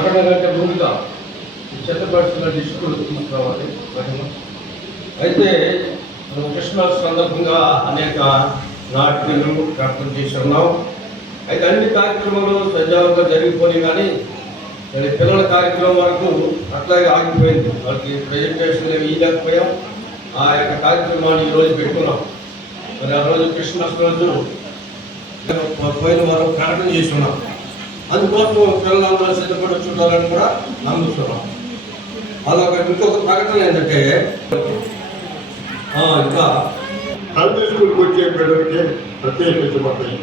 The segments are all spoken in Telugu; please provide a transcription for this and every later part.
ప్రకటన కంటే ముందుగా చెత్తపరిచిన డిస్కులు తీసుకురావాలి. అయితే క్రిస్మస్ సందర్భంగా అనేక నాటికలు ప్రకటన చేస్తున్నాం. అయితే అన్ని కార్యక్రమాలు సజావుగా జరిగిపోయి కానీ పిల్లల కార్యక్రమం వరకు అట్లాగే ఆగిపోయింది. వాళ్ళకి ప్రజెంటేషన్ ఇవ్వలేకపోయాం. ఆ యొక్క కార్యక్రమాన్ని ఈరోజు పెట్టుకున్నాం. మరి ఆ రోజు క్రిస్మస్ రోజు పోయిన వారం ప్రకటన చేస్తున్నాం. అందుకోసం పిల్లలందరూ సిద్ధపడి చూడాలని కూడా నమ్ముతున్నాం. అదొక ఇంకొక ప్రకటన ఏంటంటే ఇంకా ప్రైమరీ స్కూల్కి వచ్చే పిల్లలకి ప్రత్యేకించబడతాయి.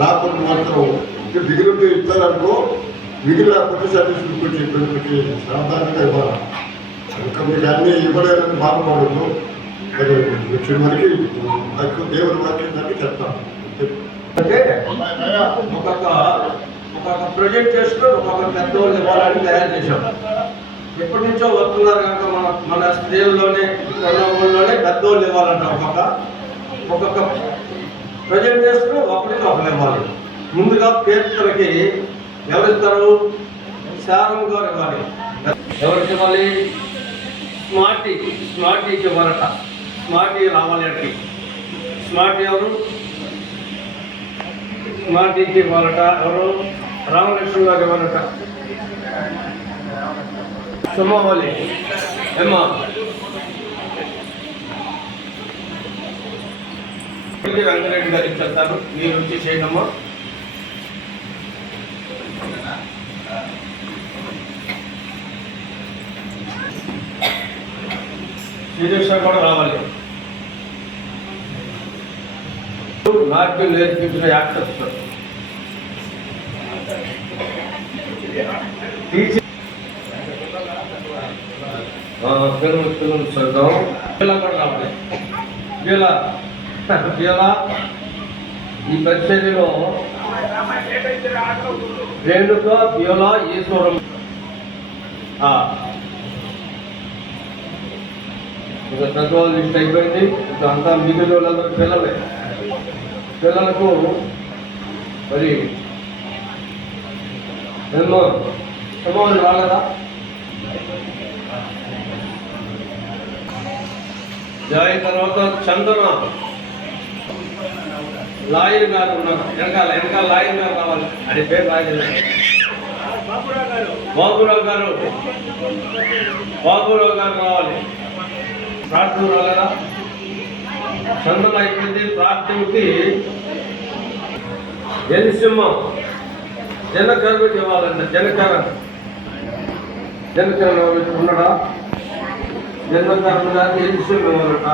లేకపోతే మాత్రం ఇంకా దిగులుంటే ఇస్తారనుకో, మిగిలిన కొత్త సర్వీసులకు వచ్చే పిల్లలకి సాధారణంగా ఇవ్వాలి. ఇంకా మీకు అన్నీ ఇవ్వలేదని బాధపడదు. వచ్చిన వరకు ఎక్కువ దేవుని వాక్యం దాన్ని చెప్తాను. అంటే ఒక్కొక్క ప్రొజెక్టేషన్ ఒక్కొక్క పెద్దవాళ్ళు ఇవ్వాలని తయారు చేశాం. ఎప్పటి నుంచో వస్తున్నారు కనుక మన స్త్రీల్లోనే కొన్నోళ్ళలోనే పెద్దవాళ్ళు ఇవ్వాలంట. ఒక్కొక్క ప్రజెంటేషన్ ఒకరికి ఒకరు ఇవ్వాలి. ముందుగా కీర్తనకి ఎవరిస్తారు? శారం గారు ఇవ్వాలి. ఎవరికి ఇవ్వాలి? స్మార్టీకి ఇవ్వాలట. స్మార్టీ రావాలి అంటే స్మార్టీ ఎవరు? స్మార్టీకి ఇవ్వాలట. ఎవరు? రామలక్ష్మణ్ గారు ఇవ్వాలట. సుమావాలి ఏమ్మా వెంకటరెడ్డి గారికి చెప్తాను. మీరు వచ్చి చేయడమ్మా. శ్రీదేశ్వర కూడా రావాలి. నాట్యం నేర్పించిన యాక్టర్స్ ఫిల్మ్ చూద్దాం. కూడా రావాలి. ఈ పరిచర్యలో రేణుక బ్యూలా ఈశ్వరం ఇంకా పెద్దవాళ్ళు లిస్ట్ అయిపోయింది. ఇంకా అంతా మిగిలిన వాళ్ళందరూ పిల్లలకు మరి ఎన్నో సమాజం రాలేదా? జాయి తర్వాత చందన లాయర్ గారు ఉన్నారు. వెనకాల లాయర్ గారు రావాలి. అది పేరు రాయలేదు. బాబురావు గారు రావాలి. ప్రార్థన రాలేదా? చందన అయిపోయింది. ప్రార్థనకి జనసింహం జనకరణ ఇవ్వాలంటే జనకరణ ఉన్నాడా? జన్మకరణ గారికి జనసింహం ఇవ్వాలట.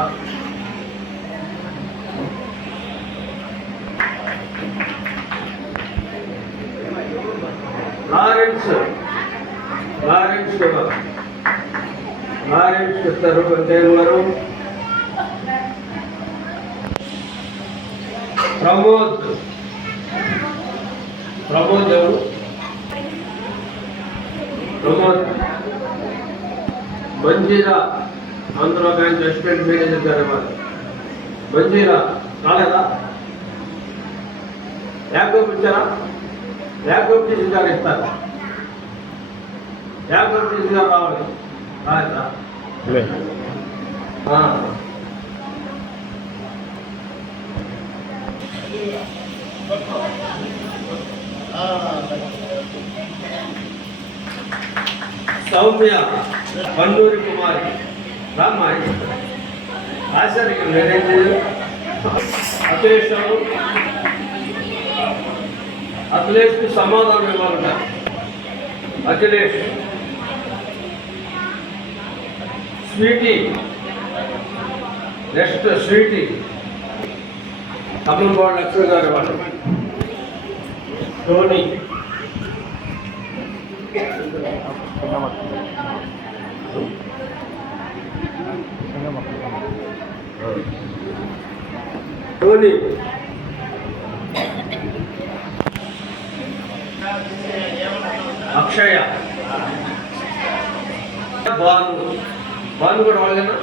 లారెన్స్ ఇస్తారు. అంటే వారు ప్రమోద్ ఎవరు? Pramod Manjeera Andhra bank assistant manager గారు ఇవ్వాలి. మంజీరా రాలేదా? యాకోబ్ ఇచ్చారా? యాకోబ్ టీసీ గారు ఇస్తారు. యాకోబ్ టీసీ గారు రావాలి. రాలేదా? సౌమ్య పన్నూరి కుమారి రామాయణ ఆచార్య మేనేజర్ అఖిలేష్కి సమాధానం ఇవ్వాలంట. అఖిలేష్ స్వీటీ కమలపాడు లక్ష్మి గారు ఇవ్వాలి. టోనీ అక్షయ భాను కూడా వాళ్ళేనా?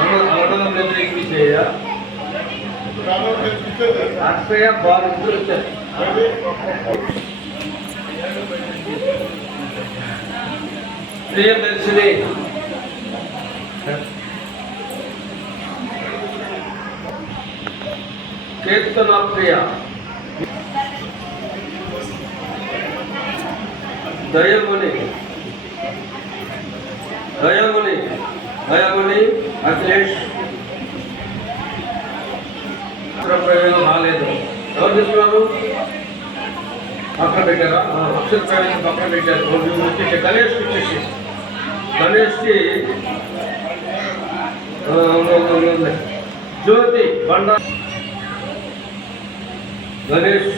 అన్నదం వ్యతిరేకించేయ అక్షయ భాను ఇద్దరు వచ్చారు. ప్రియదర్శిని కీర్తన ప్రియ దయముని అఖిలేష్ ప్రయోగం రాలేదు. ఎవరు తీసుకున్నారు? పక్కన పెట్టారా? అక్షర ప్రయోగం పక్కన పెట్టారు. వచ్చేసి గణేష్కి వచ్చేసి గణేష్కి జ్యోతి బండ గణేష్